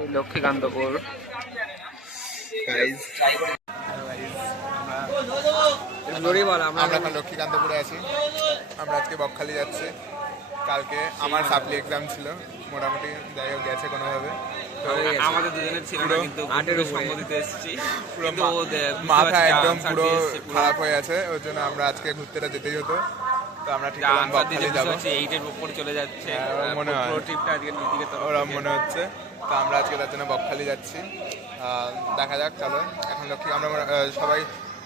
এই লক্ষ্মীকান্তপুর গাইস। আমরা এখন লক্ষ্মীকান্তপুরে আছি। আমরা আজকে বকখালি যাচ্ছি। কালকে আমার সাপ্লি এক্সাম ছিল, মোটামুটি যাই হোক গেছে কোনোভাবে। আমাদের দুজনের ছিল না, কিন্তু আটের সম্মতিতে এসেছি। পুরো মাথা একদম পুরো খারাপ হয়ে আছে, ওর জন্য আমরা আজকে ঘুরতেটা যেতেই হতো। তো আমরা ঠিক করলাম বকখালি যাবো। 8 এর উপর চলে যাচ্ছে মনে হয়, পুরো ট্রিপটা আজকে দিদিকে তো ওরকম মনে হচ্ছে। তো আমরা আজকে তার জন্য বকখালি যাচ্ছি। দেখা যাক, চলো। এখন লক্ষ্মী আমরা সবাই,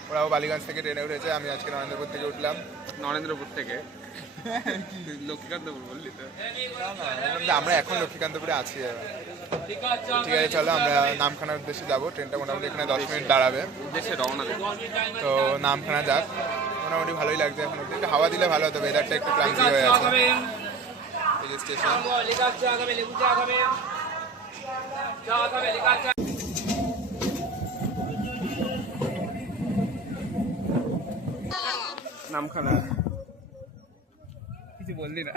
ওরাও বালিগঞ্জ থেকে ট্রেনে উঠেছে, আমি আজকে নরেন্দ্রপুর থেকে উঠলাম। নরেন্দ্রপুর থেকে লক্ষ্মীকান্তপুর বললি তো? আমরা এখন লক্ষ্মীকান্তপুরে আছি। ঠিক আছে, চলো আমরা নামখানার উদ্দেশ্যে যাবো। ট্রেনটা মোটামুটি এখানে 10 মিনিট দাঁড়াবে, উদ্দেশ্যে রওনা দেবো। তো নামখানা যাক। মোটামুটি ভালোই লাগছে এখন অব্দি। হাওয়া দিলে ভালো হতো, ওয়েদারটা একটু ক্লান্তি হয়ে আছে। এই যে স্টেশন। নামখানা কিছু বললি না?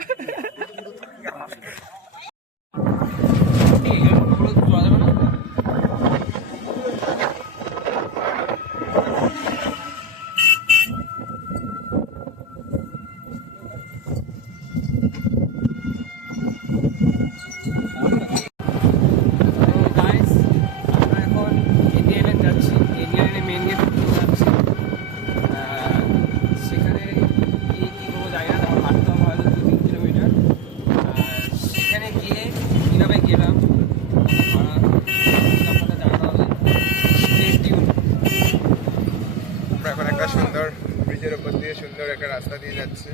এখন একটা সুন্দর ব্রিজের উপর দিয়ে সুন্দর একটা রাস্তা দিয়ে যাচ্ছে।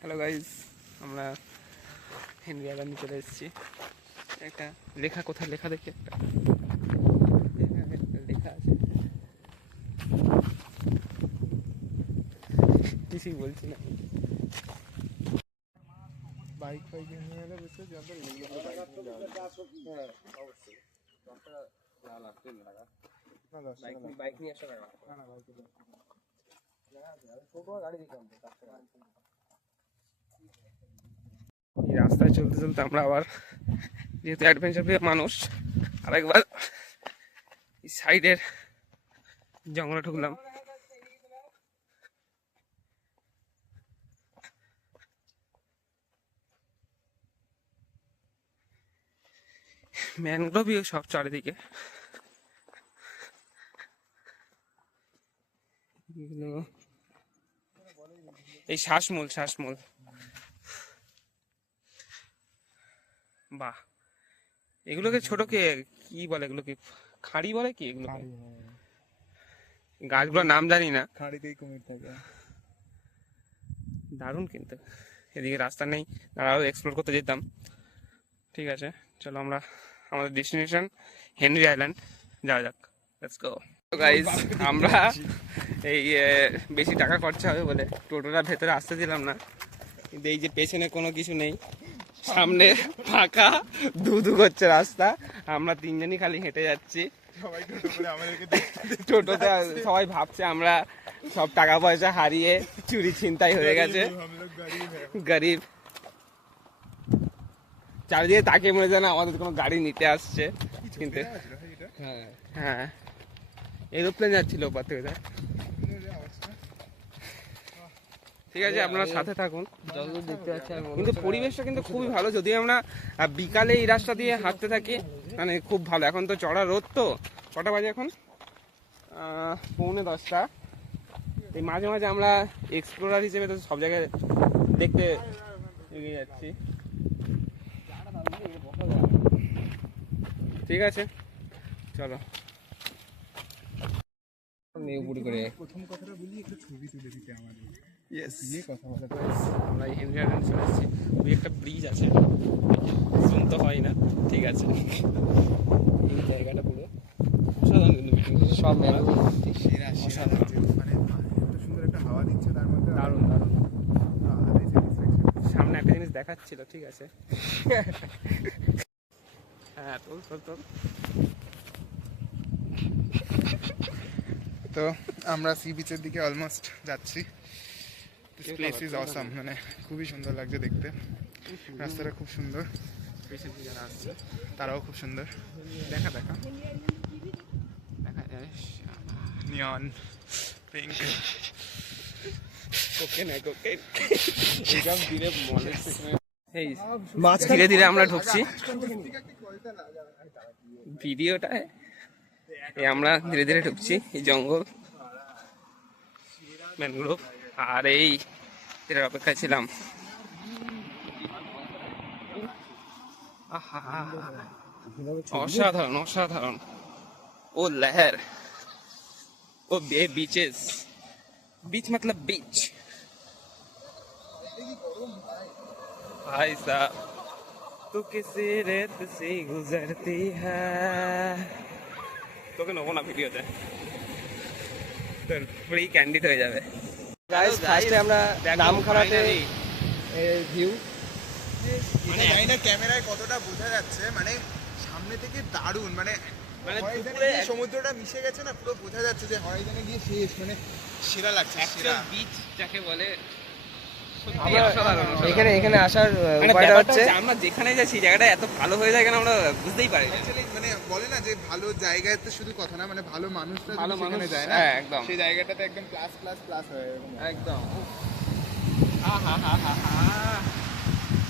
হ্যালো গাইজ, আমরা হেনরি আইল্যান্ডে চলে এসেছি। একটা লেখা, কোথায় লেখা দেখি, একটা লেখা আছে, কিছুই বলছি না। বাইক নিয়ে এলে বেশি বাইক নিয়ে আসা এই রাস্তায় চলতে চলতে আমরা আবার, যেহেতু অ্যাডভেঞ্চার প্রিয় মানুষ, আরেকবার এই সাইডের জঙ্গলে ঢুকলাম। ম্যানগ্রোভই সব চারিদিকে। এই শ্বাসমূল বাহ, এগুলোকে ছোটকে কি বলে, এগুলো কি খাড়ি বলে কি এগুলো? গাছগুলোর নাম জানি না। খাড়িতেই কুমির থাকে। দারুণ, কিন্তু এদিকে রাস্তা নেই, আরো এক্সপ্লোর করতে যেতাম। ঠিক আছে, চলো আমরা আমাদের ডেস্টিনেশন হেনরি আইল্যান্ড যাওয়া যাক। Let's go guys. আমরা এই বেশি টাকা খরচা হবে বলে টোটোটা ভেতরে আসতে দিলাম না, কিন্তু এই যে পেছনে কোনো কিছু নেই, সামনে ফাঁকা ধু করছে রাস্তা, আমরা তিনজনই খালি হেঁটে যাচ্ছি। টোটোতে সবাই ভাবছে আমরা সব টাকা পয়সা হারিয়ে চুরি ছিনতাই হয়ে গেছে, গরিব। চারিদিকে তাকিয়ে মনে যায় না আমাদের কোনো গাড়ি নিতে আসছে, কিন্তু হ্যাঁ এরোপ্লেন যাচ্ছিল ওপর থেকে। ঠিক আছে, আপনারা সাথে থাকুন, যতদূর দেখতে পাচ্ছি। কিন্তু পরিবেশটা কিন্তু খুবই ভালো, যদি আমরা বিকালে এই রাস্তা দিয়ে হাঁটতে থাকি, মানে খুব ভালো। এখন তো চড়া রোদ, তো কটা বাজে এখন? 9:45। এই মাঝে মাঝে আমরা এক্সপ্লোরার হিসেবে তো সব জায়গায় দেখতে এগিয়ে যাচ্ছি। ঠিক আছে, চলো। প্রথম কথাটা বলি, একটু ছবি তুলে দিতে আমাদের। আমরা হেনরি আইল্যান্ড চলে এসেছি। ওই একটা ব্রিজ আছে, জুম তো হয় না, ঠিক আছে। এই জায়গাটা পুরো সব মানে সুন্দর একটা হাওয়া দিচ্ছে, তার মধ্যে দারুণ। সামনে একটা জিনিস দেখাচ্ছিল, ঠিক আছে। হ্যাঁ, তোল। তো আমরা সি বিচের দিকে অলমোস্ট যাচ্ছি। দিস প্লেস ইজ অসাম, মানে খুবই সুন্দর লাগছে দেখতে। রাস্তাটা খুব সুন্দর, পেছন থেকে যারা আসছে তারাও খুব সুন্দর। দেখা দেখা দেখা যায় নিয়ন পিঙ্ক। ধীরে ধীরে আমরা ঢুকছি ভিডিওটায়, আমরা ধীরে ধীরে ঢুকছি এই জঙ্গল ম্যানগ্রোভ, আর এই এটার অপেক্ষায় ছিলাম। আহা, অসাধারণ অসাধারণ। ও লহর, ও बीचेस, बीच मतलब बीच। भाई साहब तू किसी रेत से गुजरती है, তোকে নেবো না ভিডিওতে, তোর পুরোই ক্যান্ডিড হয়ে যাবে। গাইস ফার্স্টে আমরা নামখানাতে ভিউ, মানে জানি না ক্যামেরায় কতটা বোঝা যাচ্ছে, মানে সামনে থেকে দারুণ, মানে মানে হরিজনে দুপুরে গিয়ে সমুদ্রটা মিশে গেছে না, পুরো বোঝা যাচ্ছে যে হরিজনে গিয়ে শেষ, মানে সেরা লাগছে, সেরা। বিচ যাকে বলে সত্যি আমরা অসাধারণ, অসাধারণ। এখানে এখানে আসার মানে উপায়টা ব্যাপারটা হচ্ছে হচ্ছে আমরা যেখানে যাচ্ছি জায়গাটা এত ভালো হয়ে যায় কেন আমরা বুঝতেই পারি না। Actually মানে বলে না যে ভালো জায়গায় তো শুধু কথা না, মানে ভালো মানুষরা ভালো যদি সেখানে মানুষ, যায় না, হ্যাঁ, একদম। সেই জায়গাটাতে একদম প্লাস প্লাস প্লাস হয়ে যায়। একদম।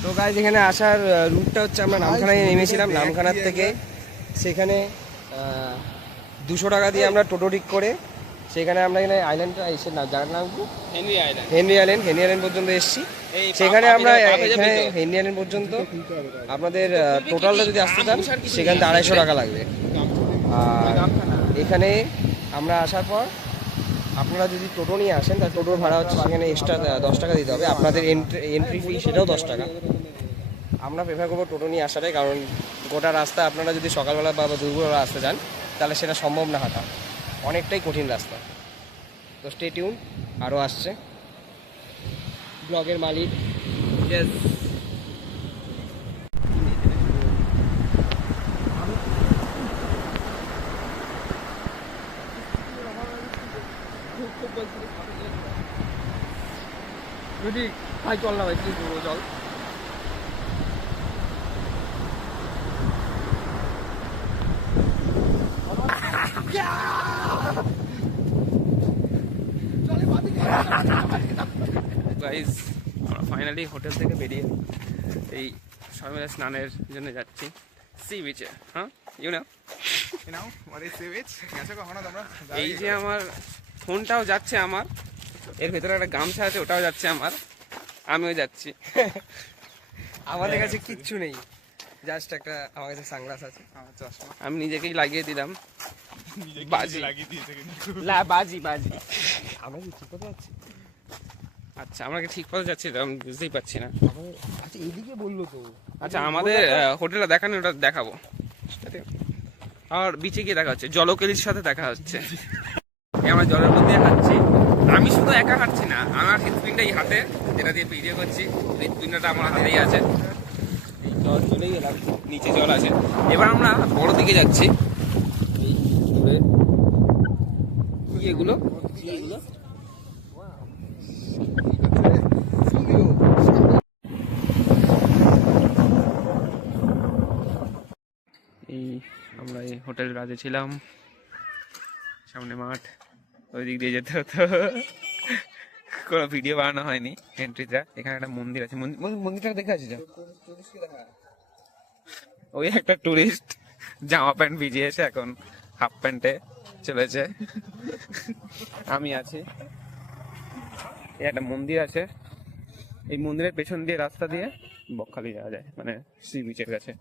তো গাইস এখানে আসার রুটটা হচ্ছে আমরা নামখানায় নেমেছিলাম, নামখানার থেকে সেখানে 200 টাকা দিয়ে আমরা টোটো ঠিক করে সেখানে আমরা এখানে আইল্যান্ডটা এসে না, জায়গার নাম কি হেনরি আইল্যান্ড। হেনরি আইল্যান্ড পর্যন্ত এসেছি। এই সেখানে পা আমরা ভেজে এখানে ভিতর। হেনরি আইল্যান্ড পর্যন্ত আপনাদের টোটালটা যদি আসতে চান সেখানে 250 টাকা লাগবে। আর এখানে আমরা আসার পর আপনারা যদি টোটো নিয়ে আসেন তাহলে টোটোর ভাড়া হচ্ছে সেখানে এক্সট্রা 10 টাকা দিতে হবে, আপনাদের এন্ট্রি ফি সেটাও 10 টাকা। আমরা প্রেফার করবো টোটো নিয়ে আসাটাই, কারণ গোটা রাস্তা আপনারা যদি সকালবেলা বা দুপুরবেলা আসতে চান তাহলে সেটা সম্ভব না হাঁটা, অনেকটাই কঠিন রাস্তা। তো স্টে টিউন, আরও আসছে ব্লগের মালিক। যদি ভাই চল না ভাই, প্লিজ চল। গাইস আমরা ফাইনালি হোটেল থেকে বেরিয়ে এই সবাই মিলে স্নানের জন্য যাচ্ছি সি বিচে। হ্যাঁ ইউ নো, নাও মানে সি বিচ গেছে কখনো তোমরা? এই যে আমার ফোনটাও যাচ্ছে আমার, এর ভেতরে একটা গামছা আছে ওটাও যাচ্ছে আমার, আমিও যাচ্ছি। আমাদের কাছে কিচ্ছু নেই, জাস্ট একটা আমার কাছে সানগ্লাস আছে। আমার চশমা আমি নিজেকেই লাগিয়ে দিলাম বাজি। লাগিয়ে দিয়েছে কিন্তু। বাজি বাজি। আমরা কি ঠিক কথা যাচ্ছি? আচ্ছা আমরা কি ঠিক পথে যাচ্ছি তো আমি বুঝতেই পারছি না। আচ্ছা এইদিকে বললো তো। আচ্ছা আমাদের হোটেলটা দেখানো, ওটা দেখাবো, আর বিচে গিয়ে দেখা হচ্ছে, জলকেলির সাথে দেখা হচ্ছে। এই আমরা জলের মধ্যে হাঁটছি, আমি শুধু একা হাঁটছি না, আমার হৃৎপিণ্ডটা এই হাতে যেটা দিয়ে ভিডিও করছি, হৃৎপিণ্ডটা আমার হাতেই আছে। এই জল চলেই গেলাম, নিচে জল আছে। এবার আমরা বড় দিকে যাচ্ছি, এই দূরে কি এগুলো, কি এগুলো? এই আমরা এই হোটেল রাজে ছিলাম, সামনে মাঠ, ওই দিক দিয়ে যেতে হতো, কোনো ভিডিও বানানো হয়নি এন্ট্রিটা। এখানে একটা মন্দির আছে, মন্দিরটা দেখে আছি যা, ওই একটা টুরিস্ট জামা প্যান্ট ভিজিয়েছে, এখন হাফ প্যান্টে চলেছে, আমি আছি। এই একটা মন্দির আছে, এই মন্দিরের পেছন দিয়ে রাস্তা দিয়ে বকখালি যাওয়া যায়, মানে সি বিচের কাছে।